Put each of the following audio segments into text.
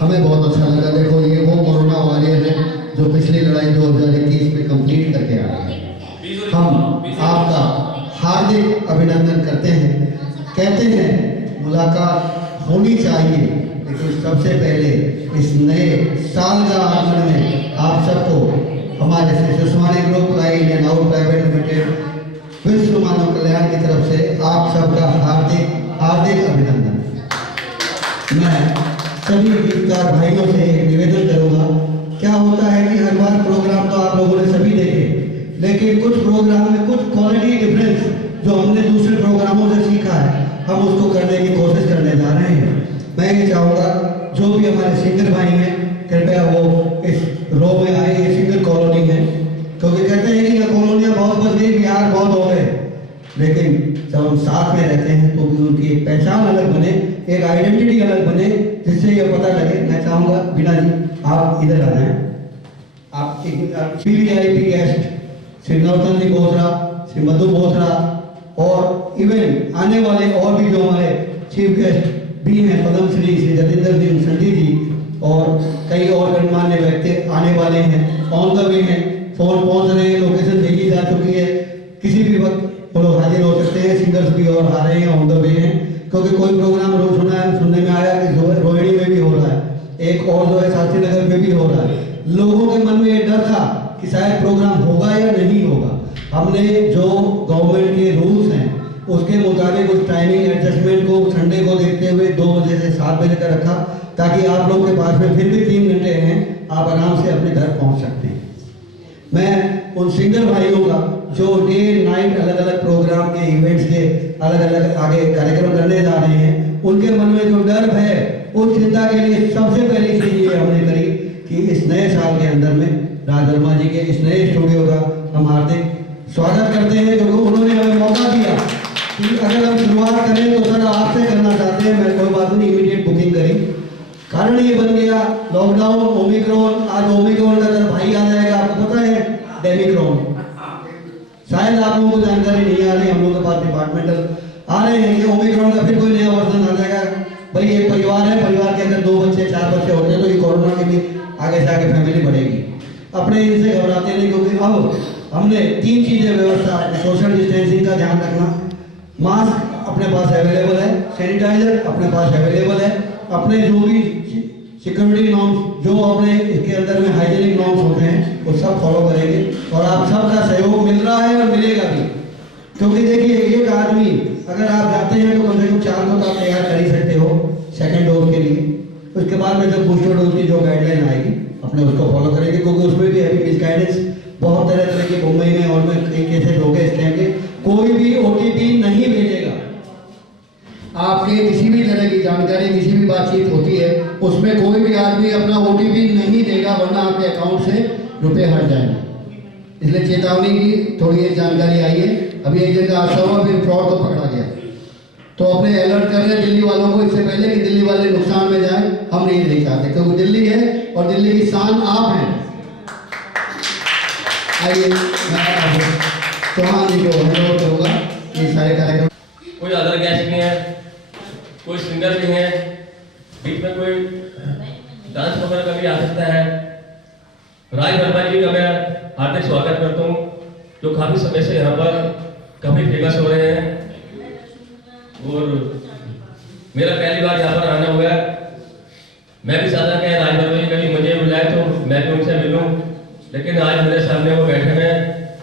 हमें बहुत अच्छा लगा। देखो ये वो कोरोना वॉरियर है जो पिछली लड़ाई 2021 में कंप्लीट करके आ रहे हैं। हम आपका हार्दिक अभिनंदन करते हैं। कहते हैं मुलाकात होनी चाहिए, लेकिन सबसे पहले इस नए साल का आगमन में आप सबको हमारे से Sushmani group in and out private limited Vishwa Manav कल्याण की तरफ से आप सबका हार्दिक हार्दिक अभिनंदन। मैं सभी गीतकार भाइयों से एक निवेदन करूंगा। क्या होता है कि हर बार प्रोग्राम तो आप लोगों ने सभी देखे, लेकिन कुछ प्रोग्राम में कुछ क्वालिटी डिफरेंस जो हमने दूसरे प्रोग्रामों से सीखा है, हम उसको करने की कोशिश करने जा रहे हैं। मैं ये चाहूँगा जो भी हमारे सिंगर भाई हैं कृपया वो इस रो में आए। ये सिंगर कॉलोनी है, क्योंकि कहते हैं कि ये कॉलोनियाँ बहुत बच गई, बिहार बहुत हो गए, लेकिन जब हम साथ में रहते हैं तो भी उनकी एक पहचान अलग बने, एक आइडेंटिटी अलग बने, जिससे ये पता लगे। मैं चाहूँगा बीना जी आप इधर आ जाएं। आप एक VIP गेस्ट श्री नरोत्तम जी बोथरा, श्री मधु बोथरा और इवन आने वाले और भी जो हमारे चीफ गेस्ट भी हैं, पद्म श्री श्री जतिंदर सिंह संधी जी और कई और गणमान्य व्यक्ति आने वाले हैं, ऑन द वे हैं, फोन पहुंच रहे हैं, लोकेशन भेजी जा चुकी है, किसी भी वक्त वो लोग हाजिर हो सकते हैं। सिंगर्स भी और आ रहे हैं, ऑन द वे हैं, क्योंकि कोई प्रोग्राम रोज सुनने में आया कि रोहिणी में भी हो रहा है, एक और जो है शास्त्री नगर में भी हो रहा है। लोगों के मन में ये डर था कि शायद प्रोग्राम होगा या नहीं होगा। हमने जो गवर्नमेंट के रूल्स हैं उसके मुताबिक उस टाइमिंग एडजस्टमेंट को संडे को देखते हुए 2 बजे से 7 बजे तक रखा, ताकि आप लोग के पास में फिर भी 3 घंटे हैं, आप आराम से अपने घर पहुंच सकते हैं। मैं उन सिंगर भाइयों का जो डे नाइट अलग अलग प्रोग्राम के इवेंट्स के अलग अलग आगे कार्यक्रम करने जा रहे हैं, उनके मन में जो डर है उस चिंता के लिए सबसे पहली चीज ये हमने करी कि इस नए साल के अंदर में राज वर्मा जी के इस नए स्टूडियो का हम हार्दिक स्वागत करते हैं, क्योंकि उन्होंने हमें मौका दिया कि अगर हम शुरुआत करें तो सर आपसे करना चाहते हैं। मैं कोई बात नहीं, इमीडिएट बुकिंग करी। कारण ये बन गया लॉकडाउन, ओमिक्रॉन, आज ओमिक्रॉन का अगर भाई आ जाएगा, आपको पता है डेमिक्रॉन, शायद आप लोगों को जानकारी नहीं आ रही, हम लोग के पास डिपार्टमेंटल आ रहे हैं कि ओमिक्रॉन का फिर कोई नया वर्जन आ जाएगा। भाई एक परिवार है, परिवार के अंदर 2 बच्चे 4 बच्चे होते हैं तो ये कोरोना की भी आगे से आगे फैमिली बढ़ेगी। अपने इनसे घबराते नहीं, क्योंकि अब हमने 3 चीजें व्यवस्था, सोशल डिस्टेंसिंग का ध्यान रखना, मास्क अपने पास अवेलेबल है, सैनिटाइजर अपने पास अवेलेबल है, अपने जो भी सिक्योरिटी नॉर्म्स जो अपने इसके अंदर में हाइजीनिक नॉर्म्स होते हैं वो सब फॉलो करेंगे और आप सबका सहयोग मिल रहा है और मिलेगा भी। क्योंकि देखिए एक आदमी अगर आप जाते हैं तो कम से कम 4 को तो आप तैयार कर ही सकते हो सेकेंड डोज के लिए। उसके बाद में जब बूस्टर डोज की जो गाइडलाइन आएगी अपने उसको फॉलो करेंगे, क्योंकि उसमें भी अभी मिसगाइडेंस बहुत तरह के मुंबई में और में कई केसेस हो गए इस टाइम के। कोई भी OTP नहीं भेजेगा, आपके किसी भी तरह की जानकारी किसी भी बातचीत होती है उसमें कोई भी आदमी अपना OTP नहीं देगा, वरना आपके अकाउंट से रुपए हट जाएंगे। इसलिए चेतावनी की थोड़ी ये जानकारी आई है। अभी एक जगह हादसा हुआ, फिर फ्रॉड को पकड़ा गया, तो अपने अलर्ट कर रहे हैं दिल्ली वालों को, इससे पहले कि दिल्ली वाले नुकसान में जाए, हम नहीं चाहते, क्योंकि दिल्ली है और दिल्ली की शान आप हैं। आइए मैं चौहान जी को अनुरोध करूँगा ये सारे कार्यक्रम। कोई अदर गेस्ट भी है, कोई सिंगर भी है, बीच में कोई डांस वगैरह का भी आ सकता है। राज वर्मा जी का मैं हार्दिक स्वागत करता हूँ, जो काफी समय से यहाँ पर काफी फेमस हो रहे हैं और मेरा पहली बार यहाँ पर आना हुआ है। मैं भी चाहता कि राज वर्मा जी कभी मुझे बुलाए तो मैं भी उनसे मिलूं, लेकिन आज मेरे सामने वो बैठे हैं,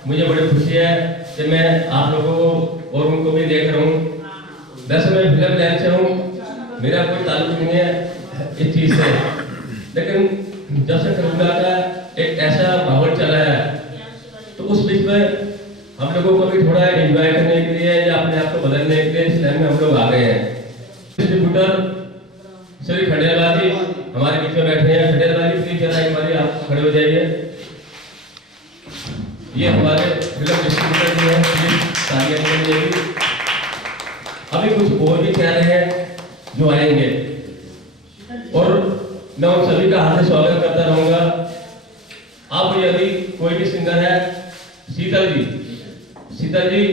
मुझे बड़ी खुशी है कि मैं आप लोगों को और उनको भी देख रहा हूँ। वैसे मैं फिल्म लाइन से हूँ, मेरा कोई ताल्लुक नहीं है इस चीज़ से, लेकिन जब से कोरोना का एक ऐसा माहौल चला है तो उस बीच में हम लोगों को भी थोड़ा एंजॉय करने के लिए या अपने आप को बदलने के लिए इस टाइम में हम लोग आ गए हैं। डिस्ट्रीब्यूटर श्री खंडेलवाल जी हमारे बीच में बैठे हैं। खंडेलवाल जी प्लीज जरा एक बार आप खड़े हो जाइए। ये हमारे फिल्म डिस्ट्रीब्यूटर जी हैं, प्लीज तालियां दीजिए। अभी कुछ और भी कह रहे हैं जो आएंगे और मैं उन सभी का हार्दिक स्वागत करता रहूंगा। अब यदि कोई भी सिंगर है, शीतल जी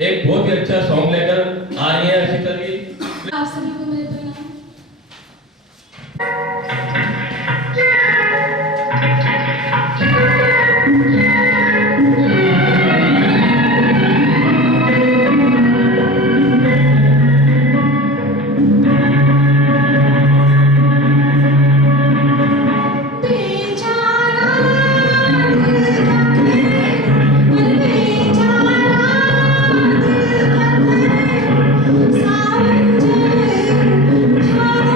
एक बहुत ही अच्छा सॉन्ग लेकर आ रही है। शीतल जी आप सभी को मेरे प्रणाम। सावन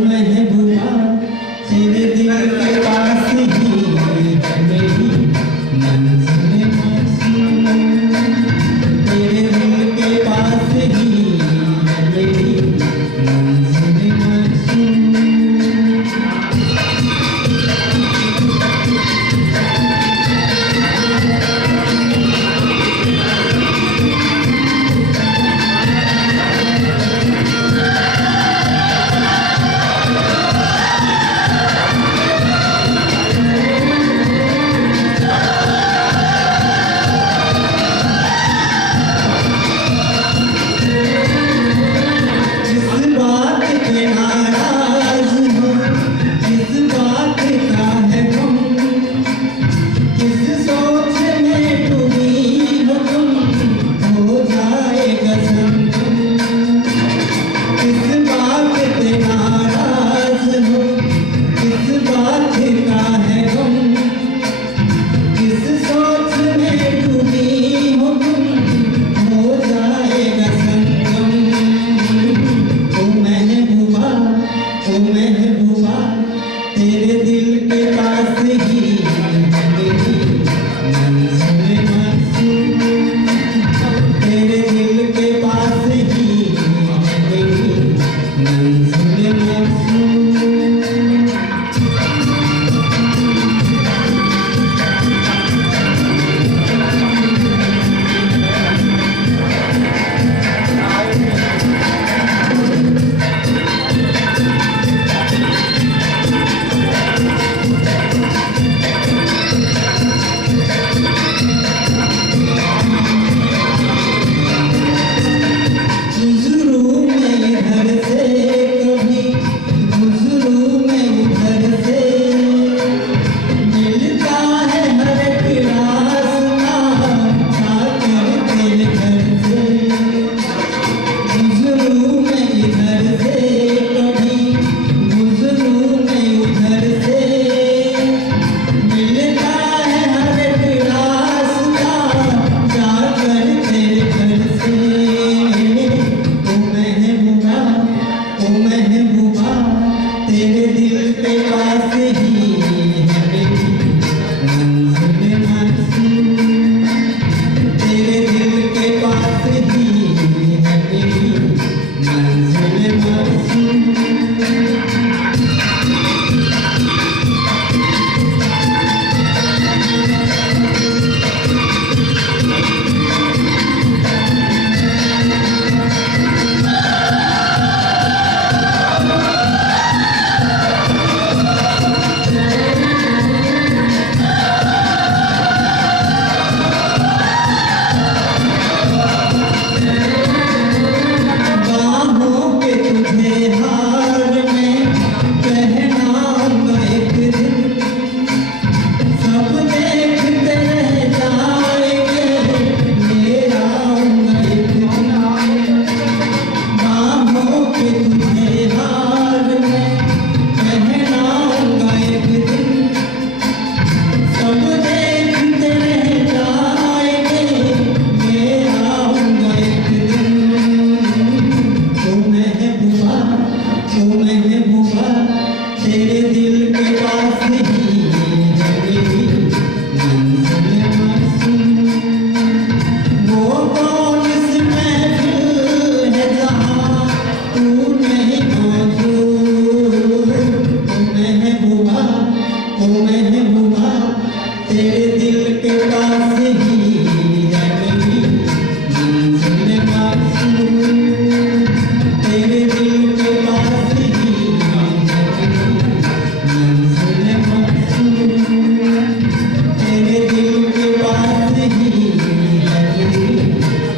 महबूबा तेरे दिल के पास ही मेरी मंजिल मासूम, तेरे दिल के पास ही मेरी मंजिल मासूम। तेरे दिल के पास ही मेरी मंजिल मासूम, तेरे दिल के पास ही मेरी मंजिल मासूम। तेरे दिल के पास ही मेरी मंजिल मासूम, तेरे दिल के पास ही मेरी मंजिल मासूम। तेरे दिल के पास ही मेरी मंजिल मासूम, वो कौन सी महफिल है जहाँ तू नहीं मौजूद। ओ महबूबा तेरे दिल के पास ही मेरी मंजिल मासूम, तेरे दिल के पास ही मंजिल मासूम, तेरे दिल के पास ही मेरी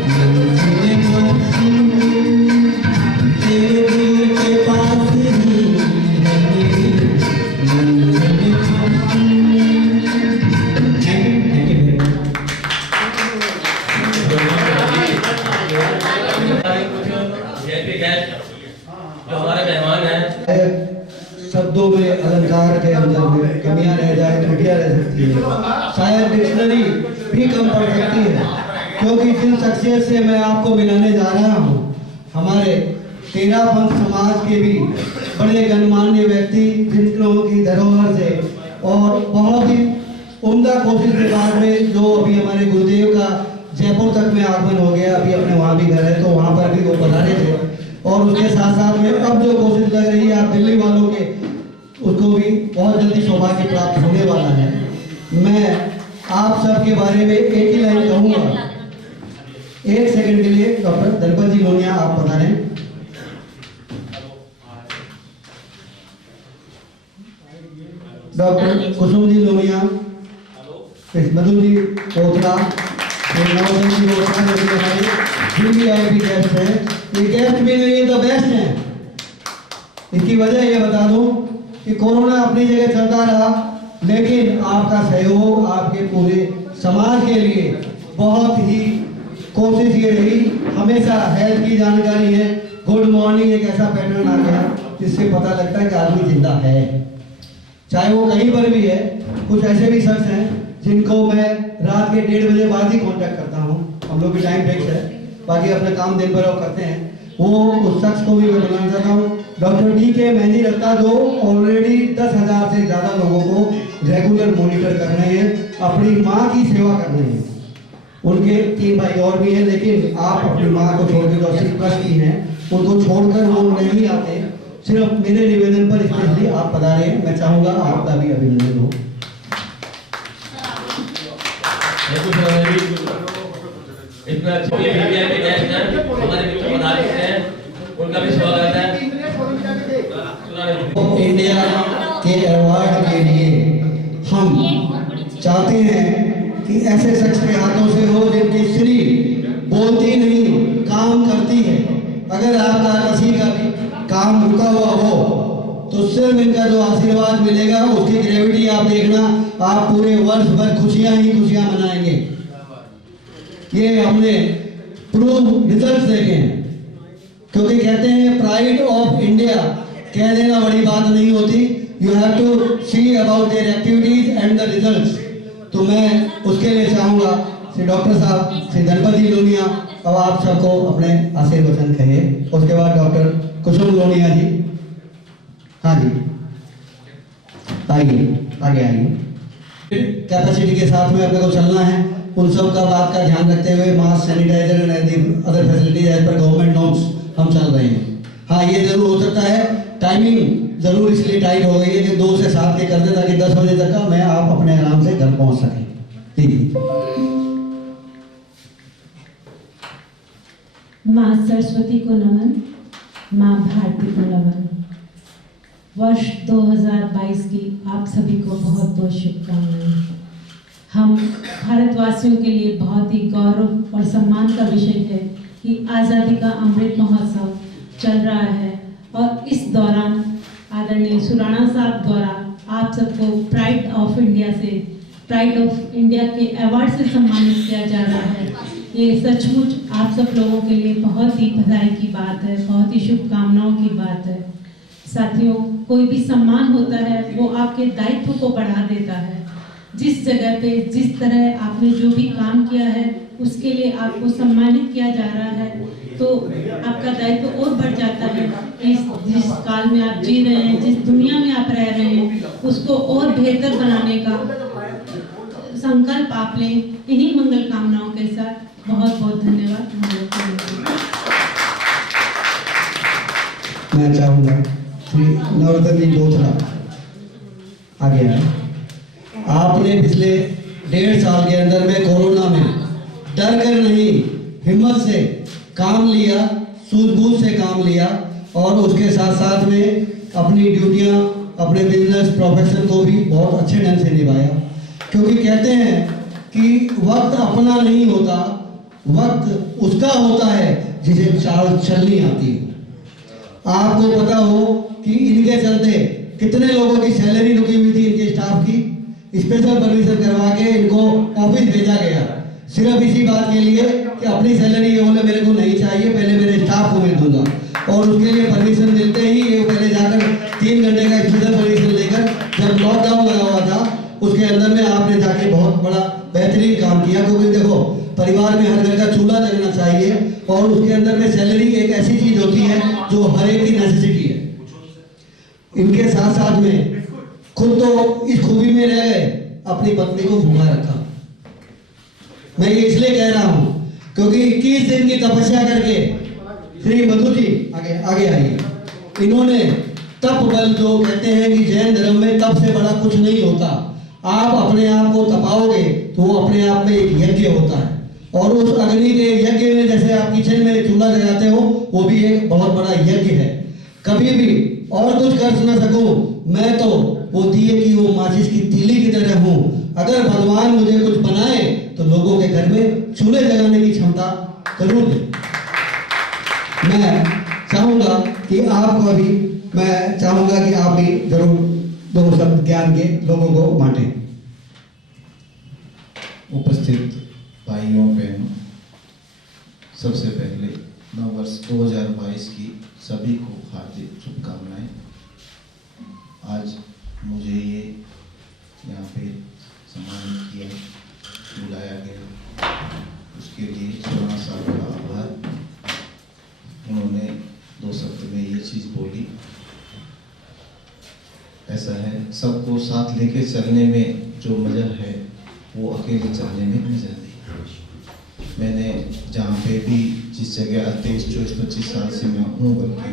मंजिल मासूम, तेरे दिल के पास ही मेरी मंजिल मासूम। जो हमारे मेहमान हैं, शब्दों में अलंकार के अंदर में कमियां रह जाए, त्रुटियां रह सकती है, शायद डिक्शनरी भी कम पड़ सकती है, क्योंकि जिन शख्सियत से मैं आपको मिलाने जा रहा हूँ हमारे तेरा पंथ समाज के भी बड़े गणमान्य व्यक्ति जिनको की धरोहर से और बहुत ही उम्दा कोशिश के बाद में जो अभी हमारे गुरुदेव का जयपुर तक में आगमन हो गया, अभी अपने वहाँ भी घर है तो वहाँ पर भी वो पधारे थे। और उसके साथ साथ में अब जो कोशिश लग रही है आप दिल्ली वालों के, उसको भी बहुत जल्दी सौभाग्य प्राप्त होने वाला है। मैं आप सब के बारे में एक ही लाइन कहूँगा, एक सेकंड के लिए डॉक्टर दलपत जी लोनिया आप पधारें। डॉक्टर कुसुम जी लोनिया, मधु जी कोथरा, नवोदय जी कोथरा जो कि हमारे VIP गेस्ट हैं। ये गेस्ट भी नहीं तो बेस्ट हैं। इसकी वजह ये बता दूं कि कोरोना अपनी जगह चलता रहा, लेकिन आपका सहयोग आपके पूरे समाज के लिए बहुत ही कोशिश ये रही, हमेशा हेल्थ की जानकारी है, गुड मॉर्निंग एक ऐसा पैटर्न आ गया जिससे पता लगता है कि आदमी जिंदा है, चाहे वो कहीं पर भी है। कुछ ऐसे भी शख्स हैं जिनको मैं रात के 1:30 बजे बाद ही कांटेक्ट करता हूँ, हम लोग की टाइम फिक्स है, बाकी अपना काम दिन भर करते हैं। वो उस शख्स को भी मैं बुलाना चाहता हूँ, डॉक्टर DK मेहंदी रत्ता, जो ऑलरेडी 10,000 से ज़्यादा लोगों को रेगुलर मॉनिटर कर रहे हैं, अपनी माँ की सेवा कर रहे हैं। उनके 3 भाई और भी हैं, लेकिन आप अपनी माँ को छोड़ के जो 80+ की हैं उनको छोड़कर वो नहीं आते। सिर्फ मेरे निवेदन पर स्पेशली आप पधारे, मैं चाहूँगा आपका भी अभिनंदन हो। इतना अच्छे मीडिया के गेस्ट हैं, हमारे बीच में पधारे हैं, उनका भी स्वागत है। इंडिया के अवार्ड के लिए हम चाहते हैं कि ऐसे शख्स के हाथों से हो जिनकी स्त्री बोलती नहीं काम करती है। अगर आपका किसी का भी काम रुका हुआ हो तो सिर्फ इनका जो आशीर्वाद मिलेगा उसकी ग्रेविटी आप देखना, आप पूरे वर्ष भर खुशियां ही खुशियां मनाएंगे। ये हमने प्रूव रिजल्ट्स देखे हैं, क्योंकि कहते हैं प्राइड ऑफ इंडिया कह देना बड़ी बात नहीं होती, you have to see about their activities and the results. तो मैं उसके लिए चाहूँगा श्री डॉक्टर साहब, श्री दलपत जी लोनिया, अब आप सबको अपने आशीर्वचन कहिए। उसके बाद डॉक्टर कुसुम लोनिया जी, हाँ जी आइए, आगे आइए। कैपेसिटी के साथ में अपने को चलना है, उन सब का बात का ध्यान रखते हुए mask, sanitiser and other facilities as per government norms हम चल रहे हैं। हाँ, ये जरूर हो सकता है टाइमिंग जरूर इसलिए टाइट हो गई है कि 2 से 7 के कर दे, ताकि 10 बजे तक का मैं आप अपने आराम से घर पहुंच सकें। माँ सरस्वती को नमन, माँ भारती को नमन। वर्ष 2022 की आप सभी को बहुत बहुत शुभकामनाएं। हम भारतवासियों के लिए बहुत ही गौरव और सम्मान का विषय है कि आज़ादी का अमृत महोत्सव चल रहा है, और इस दौरान आदरणीय सुराणा साहब द्वारा आप सबको प्राइड ऑफ इंडिया के अवार्ड से सम्मानित किया जा रहा है। ये सचमुच आप सब लोगों के लिए बहुत ही बधाई की बात है, बहुत ही शुभकामनाओं की बात है। साथियों, कोई भी सम्मान होता है वो आपके दायित्व को बढ़ा देता है। जिस जगह पे जिस तरह आपने जो भी काम किया है उसके लिए आपको सम्मानित किया जा रहा है, तो आपका दायित्व और बढ़ जाता है। जिस काल में आप जी रहे हैं, जिस दुनिया में आप रह रहे हैं, उसको और बेहतर बनाने का संकल्प आप लें। इन्हीं मंगल कामनाओं के साथ बहुत बहुत धन्यवाद। मैं चाहूँगा श्री नवरत्न जी कोथरा आगे आए। आपने पिछले 1.5 साल के अंदर में कोरोना में डर कर नहीं, हिम्मत से काम लिया, सूझबूझ से काम लिया, और उसके साथ साथ में अपनी ड्यूटियां, अपने बिजनेस प्रोफेशन को भी बहुत अच्छे ढंग से निभाया। क्योंकि कहते हैं कि वक्त अपना नहीं होता, वक्त उसका होता है जिसे चाल चलनी आती है। आपको पता हो कि इनके चलते कितने लोगों की सैलरी रुकी हुई थी, इनके स्टाफ की, स्पेशल परमिशन करवा के इनको ऑफिस भेजा गया, सिर्फ इसी बात के लिए कि अपनी सैलरी ये बोले मेरे को नहीं चाहिए, पहले मेरे स्टाफ को मैं दूंगा। और उसके लिए परमिशन मिलते ही ये पहले जाकर 3 घंटे का स्पेशल परमिशन लेकर, जब लॉकडाउन लगा हुआ था उसके अंदर में आपने जाके बहुत बड़ा बेहतरीन काम किया। क्योंकि देखो, परिवार में हर घर का चूल्हा जलना चाहिए, और उसके अंदर में सैलरी एक ऐसी चीज होती है जो हर एक की नेसेसिटी है। इनके साथ साथ में खुद तो इस खूबी में रह गए, अपनी पत्नी को भूखा रखा। मैं ये इसलिए कह रहा हूं क्योंकि 21 दिन की तपस्या करके श्री मधु जी आगे आगे आइए, इन्होंने तप बल, जो कहते हैं कि जैन धर्म में तप से बड़ा कुछ नहीं होता, आप अपने आप को तपाओगे तो वो अपने आप में एक यज्ञ होता है, और उस अग्नि के यज्ञ में जैसे आप किचन में चूल्हा जलाते हो, वो भी एक बहुत बड़ा यज्ञ है। कभी भी और कुछ कर न सकूं, मैं तो वो दिए की वो माचिस की तीली की तरह हूं। अगर भगवान मुझे कुछ बनाए तो लोगों के घर में चूल्हे जलाने की क्षमता जरूर दे। मैं चाहूंगा कि आपको भी, मैं चाहूंगा कि आप भी जरूर दो शब्द ज्ञान के लोगों को बांटें। उपस्थित भाइयों बहनों, सबसे पहले नववर्ष 2022 की सभी को हार्दिक शुभकामनाएं। आज मुझे ये यहाँ पे सम्मानित किया, बुलाया गया, उसके लिए सोना साहब का आभार। उन्होंने 2 शब्द में ये चीज़ बोली, ऐसा है सबको साथ लेके चलने में जो मज़ा है वो अकेले चलने में मज़ा नहीं। मैंने जहाँ पे भी जिस जगह 23, 24, 25 साल से मैं हूँ, बल्कि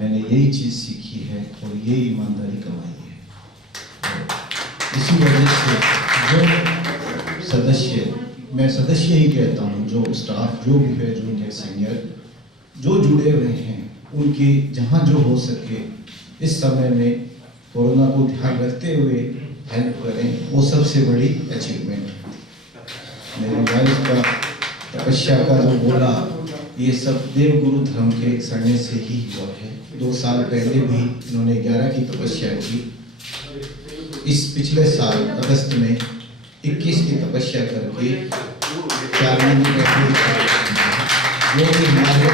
मैंने यही चीज़ सीखी है और यही ईमानदारी कमाई है। इसी वजह से जो सदस्य, मैं सदस्य ही कहता हूँ, जो स्टाफ जो भी है, जूनियर सीनियर जो जुड़े हुए हैं, उनकी जहाँ जो हो सके इस समय में कोरोना को ध्यान रखते हुए हेल्प करें, वो सबसे बड़ी अचीवमेंट है। मेरे वाइफ का तपस्या का जो बोला, ये सब देवगुरु धर्म के सड़ने से ही हुआ है। 2 साल पहले भी इन्होंने 11 की तपस्या की। इस पिछले साल अगस्त में 21 की तपस्या करके 4 महीने जो भी हमारे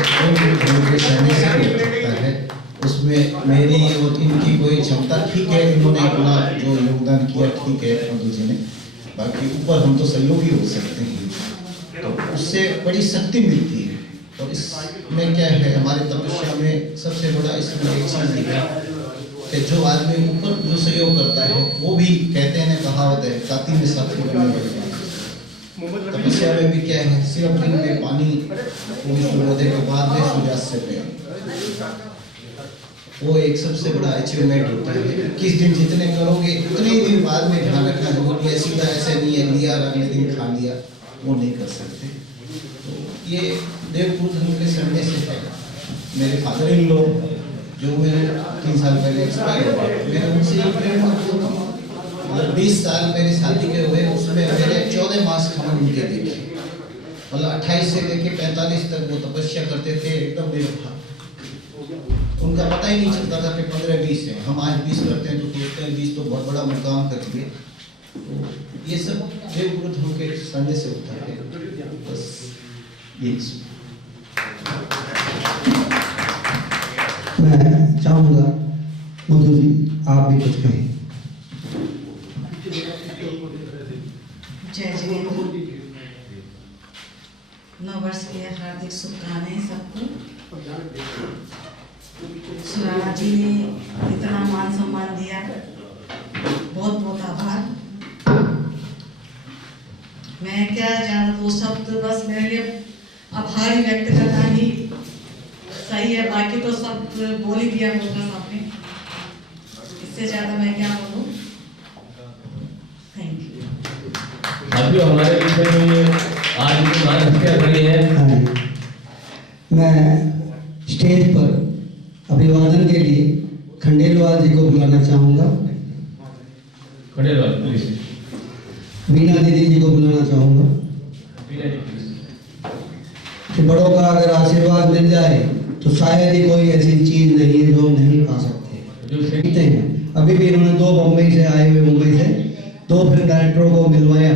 धर्म के सड़ने से हो सकता है, उसमें मेरी और इनकी कोई क्षमता ठीक है, इन्होंने अपना जो योगदान किया ठीक है मधु जी ने, बाकी ऊपर हम तो सहयोगी हो सकते हैं, तो उससे बड़ी शक्ति मिलती है। और इसमें क्या है, हमारे तपस्या में सबसे बड़ा इसमें एक चीज़ दिखा कि जो आदमी ऊपर जो सहयोग करता है, वो भी कहते हैं, कहावत है, ताती में साथी बनने वाली बात। तपस्या में भी क्या है, सिर्फ दिन में पानी सूर्योदय के बाद में सूर्यास्त से पहले, वो एक सबसे बड़ा अचीवमेंट होता है। 21 दिन जितने करोगे उतने ही दिन बाद में ध्यान रखना जरूरी है। सीधा ऐसे नहीं है लिया और अगले दिन खा लिया, वो नहीं कर सकते। तो ये देवगुरु धर्म के सड़ने से है। मेरे फादर इन लॉ जो मेरे 3 साल पहले एक्सपायर हो गए, मैं उनसे ये प्रेम करता हूँ। मतलब 20 साल मेरी शादी के हुए, उसमें मैंने 14 मास खमन उनके देखे। मतलब 28 से लेके 45 तक वो तपस्या करते थे, एकदम निर्भर। उनका पता ही नहीं चलता था कि 15-20 है। हम आज 20 करते हैं तो सोचते हैं 20 तो बहुत बड़ा मुकाम कर दिए। तो ये सब देवगुरु धर्म के सड़ने से होता है। बस ये मैं चाहूँगा मधु जी आप भी कुछ कहें। जय जगन्नाथ। नववर्ष के हार्दिक शुभकामनाएं सबको। सुराना जी ने इतना मान सम्मान दिया, बहुत बहुत आभार। मैं क्या ज़्यादा 2 शब्द बस मेरे लिए आभार ही व्यक्त करना ही सही है, बाकी तो सब बोल ही दिया होगा आपने, इससे ज़्यादा मैं क्या बोलूँ। Thank you. साथियों, हमारे बीच में आज की मान हस्तियाँ बनी है। मैं स्टेज पर अभिवादन के लिए खंडेलवाल जी को बुलाना चाहूँगा। खंडेलवाल प्लीज। बीना दीदी जी को बुलाना चाहूँगा। बीना जी प्लीज। कि बड़ों का अगर आशीर्वाद मिल जाए तो शायद ही कोई ऐसी चीज़ नहीं है जो हम नहीं पा सकते। जो सीखते हैं। अभी भी इन्होंने 2 बम्बई से आए हुए, मुंबई से 2 फिल्म डायरेक्टरों को मिलवाया।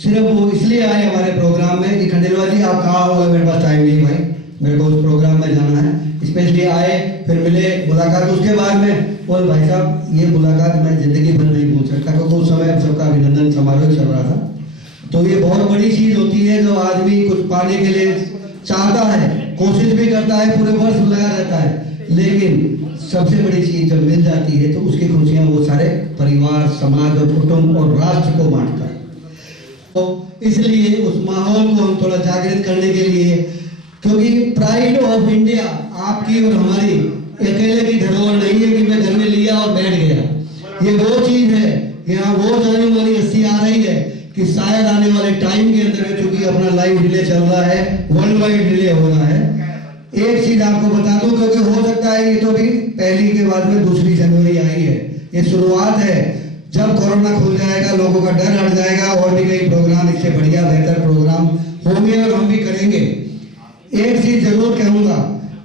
सिर्फ वो इसलिए आए हमारे प्रोग्राम में कि खंडेलवाल जी आप कहाँ हो, मेरे पास टाइम नहीं भाई, मेरे को उस प्रोग्राम में जाना है। स्पेशली आए, फिर मिले, मुलाकात। उसके बाद में बोल भाई साहब ये मुलाकात मैं ज़िंदगी भर नहीं भूल सकता, क्योंकि उस समय सबका अभिनंदन समारोह चल रहा था। तो ये बहुत बड़ी चीज़ होती है जो आदमी कुछ पाने के लिए चाहता है, कोशिश भी करता है, पूरे वर्ष लगा रहता है, लेकिन सबसे बड़ी चीज जब मिल जाती है तो उसकी खुशियां वो सारे परिवार, समाज और कुटुंब और राष्ट्र को बांटता है। तो इसलिए उस माहौल को हम थोड़ा जागृत करने के लिए, क्योंकि प्राइड ऑफ इंडिया आपकी और हमारी अकेले की धरोहर नहीं है कि मैं घर में लिया और बैठ गया। ये वो चीज है, यहाँ वो जाने वाली हस्ती आ रही है कि शायद आने वाले टाइम के अंदर, चूंकि अपना लाइव रिले चल रहा है, वर्ल्ड वाइड रिले हो रहा है। एक चीज आपको बता दूं, क्योंकि हो सकता है ये तो भी पहली के बाद में 2 जनवरी आई है, ये शुरुआत है। जब कोरोना खुल जाएगा, लोगों का डर हट जाएगा, और भी कई प्रोग्राम इससे बढ़िया बेहतर प्रोग्राम होंगे और हम भी करेंगे। एक चीज जरूर कहूंगा,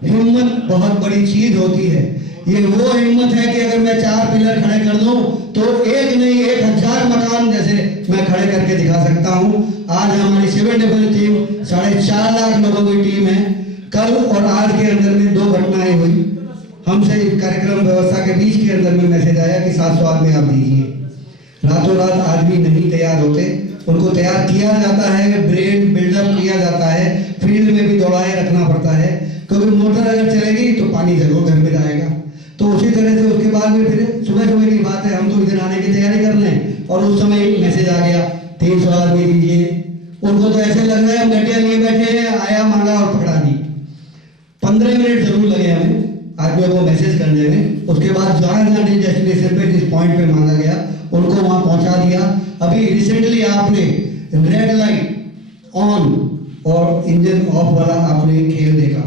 हिम्मत बहुत बड़ी चीज होती है। ये वो हिम्मत है कि अगर मैं 4 पिलर खड़े कर दूं तो एक नहीं 1000 मकान जैसे मैं खड़े करके दिखा सकता हूं। आज हमारी सिविल डिफेंस टीम 4.5 लाख लोगों की टीम है। कल और आज के अंदर में 2 घटनाएं हुई। हमसे कार्यक्रम व्यवस्था के बीच के अंदर में मैसेज आया कि 700 आदमी आप दीजिए। रातों रात आदमी नहीं तैयार होते, उनको तैयार किया जाता है, ब्रेन बिल्डअप किया जाता है, फील्ड में भी दौड़ाए रखना पड़ता है, क्योंकि मोटर अगर चलेगी तो पानी जरूर घर में जाएगा। तो उसी तरह से उसके बाद में फिर सुबह की बात है, हम तो इधर आने की तैयारी कर रहे हैं और उस समय मैसेज आ गया 300 आदमी दीजिए। उनको तो ऐसे लग रहा है हम गड्ढे लिए बैठे हैं, आया मांगा और पकड़ा दी। 15 मिनट जरूर लगे हमें आदमियों को मैसेज करने में। उसके बाद जहाँ जिस डेस्टिनेशन पे, जिस पॉइंट पे मांगा गया, उनको वहां पहुंचा दिया। अभी रिसेंटली आपने रेड लाइट ऑन और इंजन ऑफ वाला आपने खेल देखा।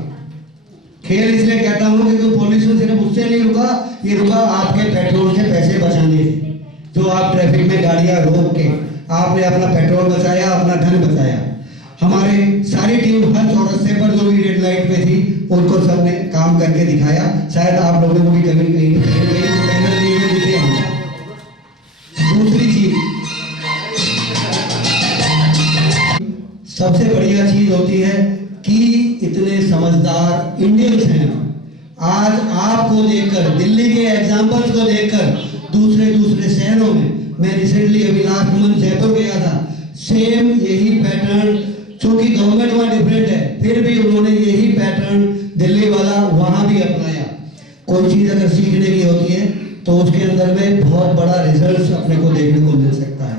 खेल इसलिए कहता हूं क्योंकि पॉल्यूशन सिर्फ उससे नहीं रुका, ये रुका आपके पेट्रोल के पैसे बचाने से। जो आप ट्रैफिक में गाड़ियां रोक के आपने अपना पेट्रोल बचाया, अपना धन बचाया। हमारे सारी टीम हर चौरस्ते पर जो भी रेड लाइट पे थी, उनको सबने काम करके दिखाया। शायद आप लोगों को भी कभी कहीं पैनल लिए दिखे होंगे। दूसरी चीज, सबसे बढ़िया चीज होती है कि इतने समझदार इंडियंस हैं। आज आपको देखकर, दिल्ली के एग्जाम्पल्स को देखकर दूसरे शहरों में, मैं रिसेंटली अभी लास्ट मंथ जयपुर गया था, सेम यही पैटर्न, चूंकि गवर्नमेंट वहां डिफरेंट है, फिर भी उन्होंने यही पैटर्न दिल्ली वाला वहां भी अपनाया। कोई चीज अगर सीखने की होती है तो उसके अंदर में बहुत बड़ा रिजल्ट अपने को देखने को मिल सकता है।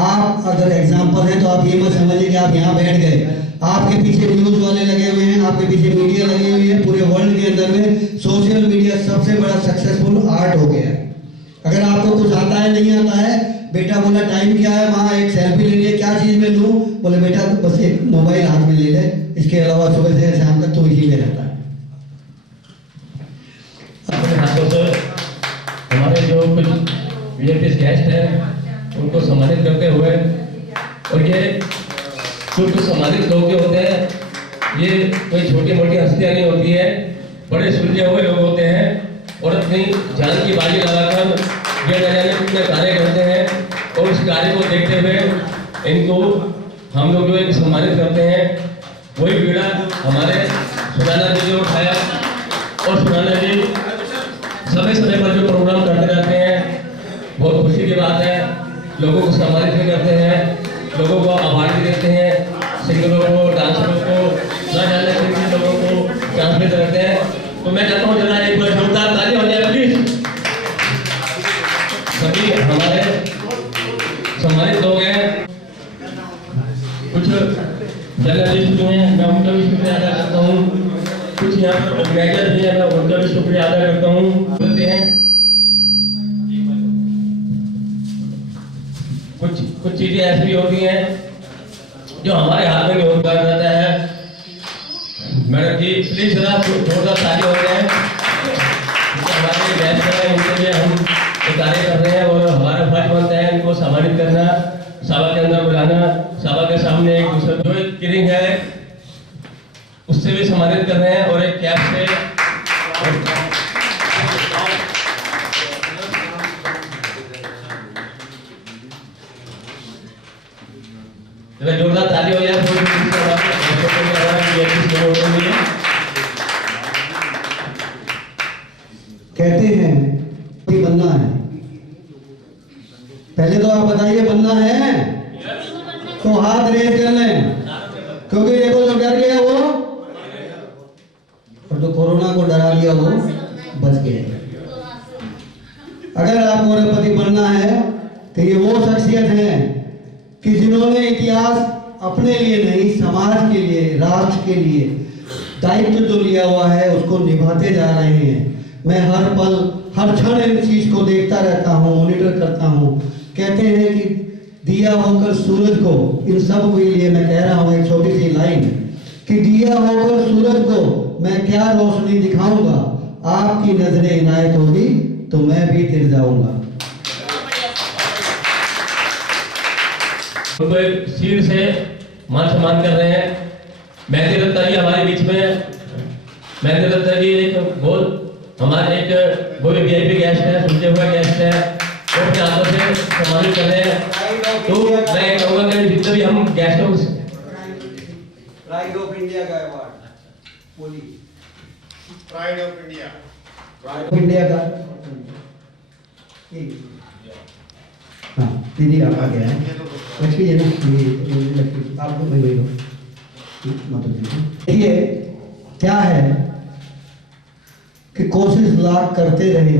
आप अगर एग्जाम्पल है तो आप ये मत समझिए कि आप यहाँ बैठ गए, आपके पीछे न्यूज वाले लगे हुए हैं, आपके पीछे मीडिया लगी हुई है। पूरे वर्ल्ड के अंदर में सोशल मीडिया सबसे बड़ा सक्सेसफुल आर्ट हो गया है। अगर आपको कुछ आता है नहीं आता है, बेटा बोला टाइम क्या है, वहाँ एक सेल्फी ले लिए, क्या चीज में लूँ, बोले बेटा बस एक मोबाइल हाथ में ले ले, इसके अलावा सुबह से शाम तक तो इसी में रहता है। अपने हाथों से हमारे जो कुछ वीआईपी गेस्ट हैं उनको सम्मानित करते हुए, और ये जो कुछ सम्मानित लोग जो होते हैं, ये कोई छोटी मोटी हस्तियां नहीं होती है, बड़े सुलझे हुए लोग होते हैं और अपनी जान की बाजी लगाकर ये न जाने कितने कार्य करते हैं। और उस कार्य को देखते हुए इनको हम लोग जो सम्मानित करते हैं। वही पीड़ा हमारे सुनाना जी ने उठाया, और सुनाना जी समय समय पर जो प्रोग्राम करते रहते हैं, बहुत खुशी की बात है। लोगों को सम्मानित भी करते हैं, लोगों को अवार्ड भी देते हैं, सिंगरों को, डांसरों को, न जाने कितने लोगों को ट्रांसलेट करते हैं। तो मैं चाहता हूँ जरा एक बार जोरदार ताली हो जाए प्लीज। सभी हमारे सम्मानित लोग हैं, कुछ जर्नलिस्ट भी हैं, मैं उनका भी शुक्रिया अदा करता हूँ। कुछ यहाँ पर ऑर्गेनाइजर भी हैं, मैं उनका भी शुक्रिया अदा करता हूँ। बोलते हैं कुछ चीजें ऐसी होती हैं जो हमारे हाथ में नहीं होता रहता है। मैडम जी प्लीज जरा थोड़ा ताली हो जाए। हमारे गेस्ट हैं, उनके लिए हम कार्य कर रहे हैं और हमारा फर्ज बनता है इनको सम्मानित करना, सभा के अंदर बुलाना, सभा के सामने एक दूसरे जो एक किरिंग है उससे भी सम्मानित कर रहे हैं, और एक कैप से जोरदार ताली हो जाए। कहते हैं कि बनना है, पहले तो आप बताइए बनना है तो हाथ रेज कर लें, क्योंकि देखो जो डर गया वो, और जो कोरोना को डरा लिया वो बच गया। अगर आपको अरबपति बनना है तो ये वो शख्सियत है कि जिन्होंने इतिहास अपने लिए नहीं, समाज के लिए, राष्ट्र के लिए दायित्व जो लिया हुआ है उसको निभाते जा रहे हैं। मैं हर पल हर क्षण इन चीज को देखता रहता हूँ, मॉनिटर करता हूँ। कहते हैं कि दिया होकर सूरज को, इन सब के लिए मैं कह रहा हूँ एक छोटी सी लाइन कि दिया होकर सूरज को मैं क्या रोशनी दिखाऊंगा, आपकी नजरें इनायत होगी तो मैं भी तिर जाऊंगा। उनको एक शीर से मान सम्मान कर रहे हैं। मेहंदी दत्ता जी हमारे बीच में। मेहंदी दत्ता जी एक बहुत हमारे एक वो वीआईपी गेस्ट है, सुनते हुए गेस्ट है, वो अपने हाथों से सम्मानित कर रहे हैं। तो मैं कहूँगा कि जितने भी हम गेस्टों प्राइड ऑफ इंडिया का अवार्ड बोलिए। Pride of India, pride of India का हाँ दीदी आप आ गया है। लक्ष्मी जी ना, लक्ष्मी आप लोग वही देखिए क्या है कि कोशिश लाख करते रहे।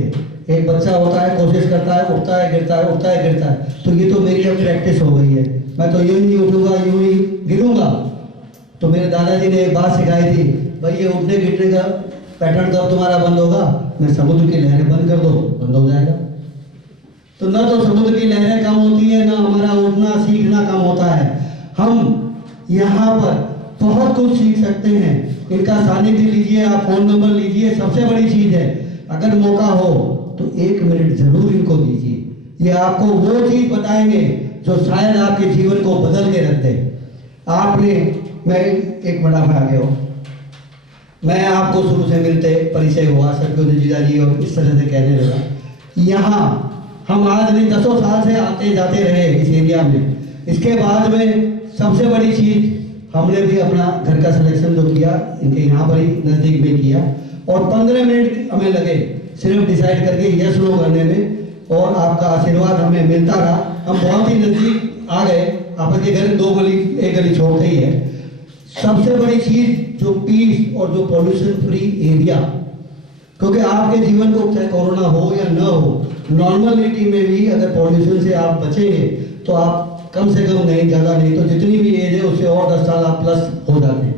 एक बच्चा होता है, कोशिश करता है, उठता है गिरता है, उठता है गिरता है। तो ये तो मेरी अब प्रैक्टिस हो गई है। मैं तो यूं ही उठूंगा, यूं ही गिरूंगा। तो मेरे दादाजी ने एक बात सिखाई थी, भाई ये उठने गिरने का पैटर्न कब तुम्हारा बंद होगा? मैं समुद्र की लहरें बंद कर दो, बंद हो जाएगा। तो ना तो समुद्र की लहरें कम होती है, ना हमारा उठना सीखना कम होता है। हम यहाँ पर बहुत कुछ सीख सकते हैं। इनका सानिध्य लीजिए, आप फोन नंबर लीजिए। सबसे बड़ी चीज है, अगर मौका हो तो 1 मिनट जरूर इनको दीजिए। ये आपको वो चीज बताएंगे जो शायद आपके जीवन को बदल के रख दे। आपने, मैं एक बड़ा भाई आ गया हो, मैं आपको शुरू से मिलते परिचय हुआ सतगुरु जीजा जी और इस तरह से कहने लगा। यहाँ हम आज नहीं 10 साल से आते जाते रहे इस एरिया में। इसके बाद में सबसे बड़ी चीज, हमने भी अपना घर का सिलेक्शन जो किया इनके यहाँ पर ही नज़दीक में किया और 15 मिनट हमें लगे सिर्फ डिसाइड करके यस नो करने में, और आपका आशीर्वाद हमें मिलता रहा। हम बहुत ही नज़दीक आ गए। आपके घर 2 गली 1 गली छोड़ ही है। सबसे बड़ी चीज जो पीस और जो पॉल्यूशन फ्री एरिया, क्योंकि आपके जीवन को चाहे कोरोना हो या न हो, नॉर्मलिटी में भी अगर पॉल्यूशन से आप बचेंगे तो आप कम से कम नहीं, ज़्यादा नहीं तो जितनी भी एज है उससे और 10 साल आप प्लस हो जाते हैं।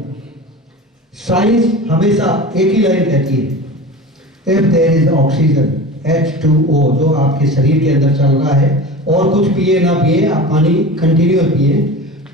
साइंस हमेशा एक ही लाइन कहती है, if there is oxygen H2O जो आपके शरीर के अंदर चल रहा है, और कुछ पिए ना पिए, आप पानी कंटिन्यू पिए,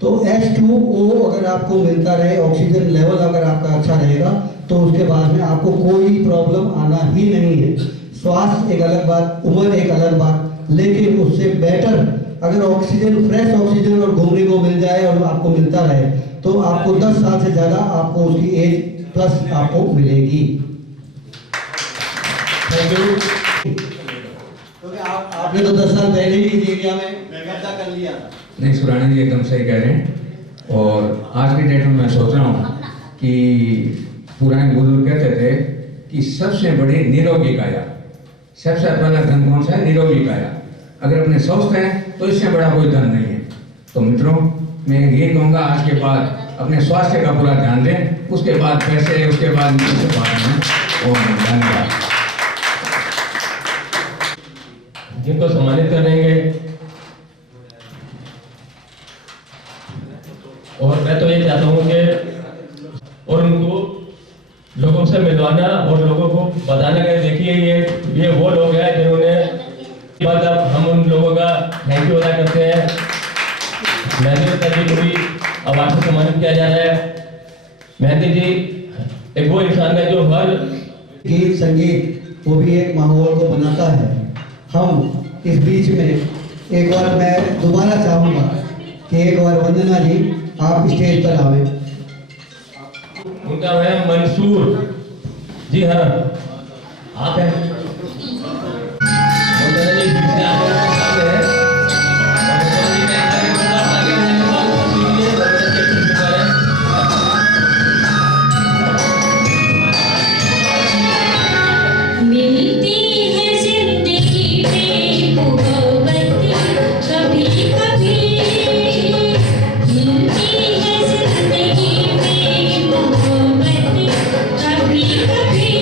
तो H2O अगर आपको मिलता रहे, ऑक्सीजन लेवल अगर आपका अच्छा रहेगा, तो उसके बाद में आपको कोई प्रॉब्लम आना ही नहीं है। स्वास्थ्य एक अलग बात, उम्र एक अलग बात, लेकिन उससे बेटर अगर ऑक्सीजन, फ्रेश ऑक्सीजन और घूमने को मिल जाए और आपको मिलता रहे, तो आपको 10 साल से ज़्यादा आपको उसकी एज प्लस आपको मिलेगी। Thank you. क्योंकि आपने तो 10 साल पहले ही इस एरिया में कब्जा कर लिया था। नहीं, सुराना जी एकदम सही कह रहे हैं। और आज की डेट में मैं सोच रहा हूँ कि पुराने बुजुर्ग कहते थे कि सबसे बड़ी निरोगी काया, सबसे पहला धन कौन सा है? निरोगी काया। अगर अपने स्वस्थ हैं तो इससे बड़ा कोई धन नहीं है। तो मित्रों, मैं ये कहूँगा आज के बाद अपने स्वास्थ्य का पूरा ध्यान दें, उसके बाद पैसे, उसके बाद धन्यवाद। जिनको सम्मानित करेंगे, और मैं तो ये चाहता हूँ कि और उनको लोगों से मिलवाना और लोगों को बताना कि देखिए ये वो लोग हैं जिन्होंने, मतलब हम उन लोगों का थैंक यू अदा करते हैं। मेहंदी दत्ता जी को भी अवार्ड से सम्मानित किया जा रहा है। मेहंदी जी एक वो इंसान है जो हर गीत संगीत वो भी एक माहौल को बनाता है। हम इस बीच में एक बार मैं दोबारा चाहूँगा कि एक बार वंदना जी आप स्टेज पर आवे। उनका है मंसूर जी, हाँ आप हैं। वंदना जी बीच में आते हैं। मिलती है जिंदगी में मोहब्बत कभी कभी, मिलती है जिंदगी में मोहब्बत कभी कभी।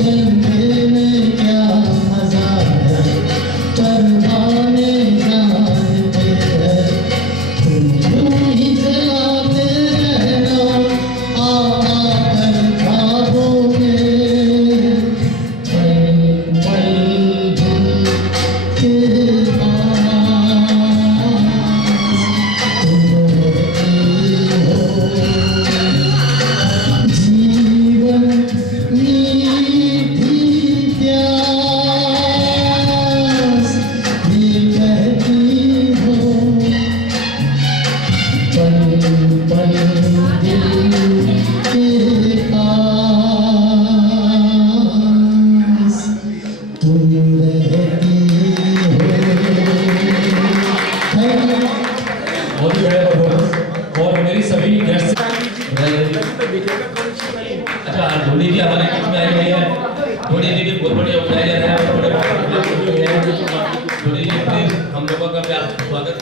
चलने में क्या मजा है, परवाने जानते हैं, तुम यूं ही चलाते रहना आकर ख्वाबों में, पल पल दिल के पास तुम रहती हो। जीवन मीठी प्यास ये कहती हो, पल पल दिल के पास तुम रहती हो। बहुत ही बढ़िया परफॉर्मेंस। और मेरी सभी गेस्ट अच्छा धोनी जी हमारे बीच में आई हुई है। धोनी जी भी बहुत बढ़िया ऑर्गेनाइजर है, धोनी जी प्लीज हम लोगों का प्यार स्वागत